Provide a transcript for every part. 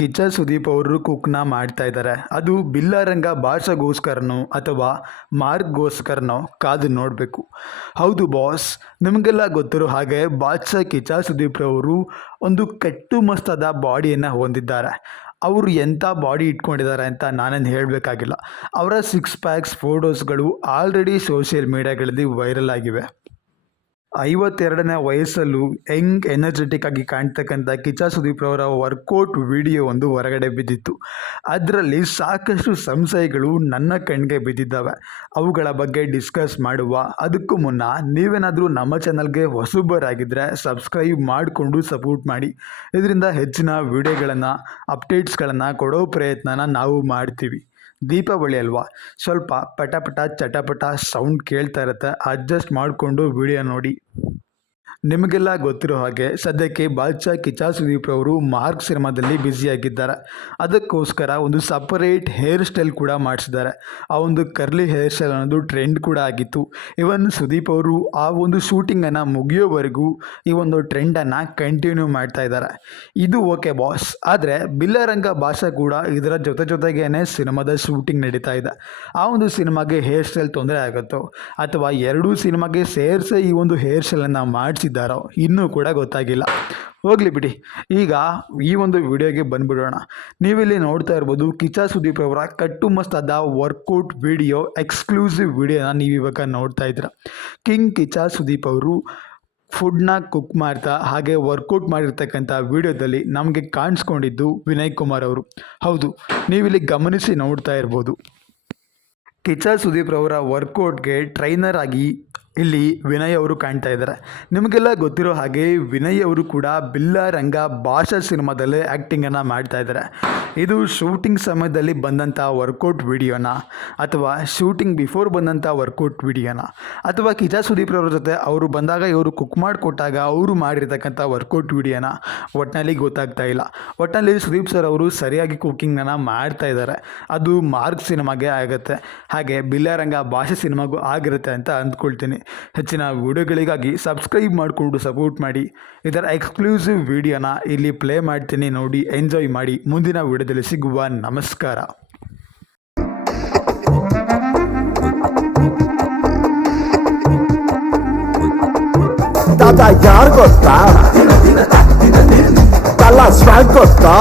ಕಿಚ್ಚ ಸುದೀಪ್ ಅವರು ಕುಕ್ನ ಮಾಡ್ತಾ ಇದ್ದಾರೆ. ಅದು ಬಿಲ್ಲಾರಂಗ ಭಾಷೆಗೋಸ್ಕರನೋ ಅಥವಾ ಮಾರ್ಕ್ಗೋಸ್ಕರನೋ ಕಾದು ನೋಡಬೇಕು. ಹೌದು ಬಾಸ್, ನಿಮಗೆಲ್ಲ ಗೊತ್ತಿರೋ ಹಾಗೆ ಬಾದ್ಶಾ ಕಿಚ್ಚ ಸುದೀಪ್ ರವರು ಒಂದು ಕಟ್ಟು ಮಸ್ತಾದ ಬಾಡಿಯನ್ನು ಹೊಂದಿದ್ದಾರೆ. ಅವರು ಎಂಥ ಬಾಡಿ ಇಟ್ಕೊಂಡಿದ್ದಾರೆ ಅಂತ ನಾನೇನು ಹೇಳಬೇಕಾಗಿಲ್ಲ. ಅವರ 6 ಪ್ಯಾಕ್ಸ್ ಫೋಟೋಸ್ಗಳು ಆಲ್ರೆಡಿ ಸೋಷಿಯಲ್ ಮೀಡಿಯಾಗಳಲ್ಲಿ ವೈರಲ್ ಆಗಿವೆ. 52ನೇ ವಯಸ್ಸಲ್ಲೂ ಯಂಗ್ ಎನರ್ಜೆಟಿಕ್ ಆಗಿ ಕಾಣ್ತಕ್ಕಂಥ ಕಿಚ್ಚ ಸುದೀಪ್ ರವರ ವರ್ಕೌಟ್ ವಿಡಿಯೋ ಒಂದು ಹೊರಗಡೆ ಬಿದ್ದಿತ್ತು. ಅದರಲ್ಲಿ ಸಾಕಷ್ಟು ಸಂಶಯಗಳು ನನ್ನ ಕಣ್ಣಿಗೆ ಬಿದ್ದಿದ್ದಾವೆ. ಅವುಗಳ ಬಗ್ಗೆ ಡಿಸ್ಕಸ್ ಮಾಡುವ ಅದಕ್ಕೂ ಮುನ್ನ ನೀವೇನಾದರೂ ನಮ್ಮ ಚಾನಲ್ಗೆ ಹೊಸಬರಾಗಿದ್ದರೆ ಸಬ್ಸ್ಕ್ರೈಬ್ ಮಾಡಿಕೊಂಡು ಸಪೋರ್ಟ್ ಮಾಡಿ. ಇದರಿಂದ ಹೆಚ್ಚಿನ ವಿಡಿಯೋಗಳನ್ನು ಅಪ್ಡೇಟ್ಸ್ಗಳನ್ನು ಕೊಡೋ ಪ್ರಯತ್ನನ ನಾವು ಮಾಡ್ತೀವಿ. ದೀಪಾವಳಿ ಅಲ್ವಾ, ಸ್ವಲ್ಪ ಪಟ ಚಟಪಟ ಸೌಂಡ್ ಕೇಳ್ತಾ ಇರುತ್ತೆ. ಅಡ್ಜಸ್ಟ್ ಮಾಡಿಕೊಂಡು ವಿಡಿಯೋ ನೋಡಿ. ನಿಮಗೆಲ್ಲ ಗೊತ್ತಿರೋ ಹಾಗೆ ಸದ್ಯಕ್ಕೆ ಬಾದ್ಶಾ ಕಿಚ್ಚ ಸುದೀಪ್ ರವರು ಮಾರ್ಕ್ ಸಿನಿಮಾದಲ್ಲಿ ಬ್ಯುಸಿಯಾಗಿದ್ದಾರೆ. ಅದಕ್ಕೋಸ್ಕರ ಒಂದು ಸಪರೇಟ್ ಹೇರ್ ಸ್ಟೈಲ್ ಕೂಡ ಮಾಡಿಸಿದ್ದಾರೆ. ಆ ಒಂದು ಕರ್ಲಿ ಹೇರ್ ಸ್ಟೈಲ್ ಅನ್ನೋದು ಟ್ರೆಂಡ್ ಕೂಡ ಆಗಿತ್ತು. ಇವನ್ ಸುದೀಪ್ ಅವರು ಆ ಒಂದು ಶೂಟಿಂಗನ್ನು ಮುಗಿಯೋವರೆಗೂ ಈ ಒಂದು ಟ್ರೆಂಡನ್ನು ಕಂಟಿನ್ಯೂ ಮಾಡ್ತಾ ಇದ್ದಾರೆ. ಇದು ಓಕೆ ಬಾಸ್, ಆದರೆ ಬಿಲ್ಲರಂಗ ಭಾಷೆ ಕೂಡ ಇದರ ಜೊತೆಗೇನೆ ಸಿನಿಮಾದ ಶೂಟಿಂಗ್ ನಡೀತಾ ಇದೆ. ಆ ಒಂದು ಸಿನಿಮಾಗೆ ಹೇರ್ ಸ್ಟೈಲ್ ತೊಂದರೆ ಆಗುತ್ತೋ ಅಥವಾ ಎರಡೂ ಸಿನಿಮಾಗೆ ಸೇರಿಸಿ ಈ ಒಂದು ಹೇರ್ ಸ್ಟೈಲನ್ನು ಮಾಡಿಸಿದ್ದಾರೋ ಇನ್ನೂ ಕೂಡ ಗೊತ್ತಾಗಿಲ್ಲ. ಹೋಗಲಿ ಬಿಡಿ, ಈಗ ಈ ಒಂದು ವಿಡಿಯೋಗೆ ಬಂದ್ಬಿಡೋಣ. ನೀವಿಲ್ಲಿ ನೋಡ್ತಾ ಇರ್ಬೋದು ಕಿಚ್ಚ ಸುದೀಪ್ ಅವರ ಕಟ್ಟು ಮಸ್ತಾದ ವರ್ಕೌಟ್ ವಿಡಿಯೋ, ಎಕ್ಸ್ಕ್ಲೂಸಿವ್ ವಿಡಿಯೋನ ನೀವಿವಾಗ ನೋಡ್ತಾ ಇದ್ದೀರ. ಕಿಂಗ್ ಕಿಚ್ಚ ಸುದೀಪ್ ಅವರು ಫುಡ್ನ ಕುಕ್ ಮಾಡ್ತಾ ಹಾಗೆ ವರ್ಕೌಟ್ ಮಾಡಿರ್ತಕ್ಕಂಥ ವಿಡಿಯೋದಲ್ಲಿ ನಮಗೆ ಕಾಣಿಸ್ಕೊಂಡಿದ್ದು ವಿನಯ್ ಕುಮಾರ್ ಅವರು. ಹೌದು, ನೀವಿಲ್ಲಿ ಗಮನಿಸಿ ನೋಡ್ತಾ ಇರ್ಬೋದು. ಕಿಚ್ಚ ಸುದೀಪ್ ರವರ ವರ್ಕೌಟ್ಗೆ ಟ್ರೈನರ್ ಆಗಿ ಇಲ್ಲಿ ವಿನಯ್ ಅವರು ಕಾಣ್ತಾ ಇದ್ದಾರೆ. ನಿಮಗೆಲ್ಲ ಗೊತ್ತಿರೋ ಹಾಗೆ ವಿನಯ್ ಅವರು ಕೂಡ ಬಿಲ್ಲಾರಂಗ ಭಾಷಾ ಸಿನಿಮಾದಲ್ಲೇ ಆ್ಯಕ್ಟಿಂಗನ್ನು ಮಾಡ್ತಾ ಇದ್ದಾರೆ. ಇದು ಶೂಟಿಂಗ್ ಸಮಯದಲ್ಲಿ ಬಂದಂಥ ವರ್ಕೌಟ್ ವಿಡಿಯೋನ ಅಥವಾ ಶೂಟಿಂಗ್ ಬಿಫೋರ್ ಬಂದಂಥ ವರ್ಕೌಟ್ ವಿಡಿಯೋನ ಅಥವಾ ಕಿಚ್ಚ ಸುದೀಪ್ ರವ್ರ ಜೊತೆ ಅವರು ಬಂದಾಗ ಇವರು ಕುಕ್ ಮಾಡಿಕೊಟ್ಟಾಗ ಅವರು ಮಾಡಿರ್ತಕ್ಕಂಥ ವರ್ಕೌಟ್ ವಿಡಿಯೋನ ಒಟ್ಟಿನಲ್ಲಿ ಗೊತ್ತಾಗ್ತಾ ಇಲ್ಲ. ಒಟ್ಟಿನಲ್ಲಿ ಸುದೀಪ್ ಸರ್ ಅವರು ಸರಿಯಾಗಿ ಕುಕ್ಕಿಂಗನ್ನು ಮಾಡ್ತಾ ಇದ್ದಾರೆ. ಅದು ಮಾರ್ಕ್ ಸಿನಿಮಾಗೆ ಆಗುತ್ತೆ, ಹಾಗೆ ಬಿಲ್ಲಾರಂಗ ಭಾಷೆ ಸಿನಿಮಾಗೂ ಆಗಿರುತ್ತೆ ಅಂತ ಅಂದ್ಕೊಳ್ತೀನಿ. ಹೆಚ್ಚಿನ ವಿಡಿಯೋಗಳಿಗಾಗಿ ಸಬ್ಸ್ಕ್ರೈಬ್ ಮಾಡಿಕೊಂಡು ಸಪೋರ್ಟ್ ಮಾಡಿ. ಇದರ ಎಕ್ಸ್ಕ್ಲೂಸಿವ್ ವಿಡಿಯೋನ ಇಲ್ಲಿ ಪ್ಲೇ ಮಾಡ್ತೀನಿ, ನೋಡಿ ಎಂಜಾಯ್ ಮಾಡಿ. ಮುಂದಿನ ವಿಡಿಯೋದಲ್ಲಿ ಸಿಗುವ. ನಮಸ್ಕಾರ. ದಾದಾ ಯಾರು ಗೊತ್ತಾ, ತಲ ಸ್ವಾಗ್ ಗೊತ್ತಾ,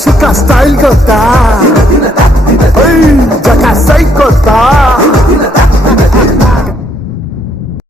ಸಿಕ್ಕ ಸ್ಟೈಲ್ ಗೊತ್ತಾ, ಜಗ ಸೈಕ್ ಗೊತ್ತಾ.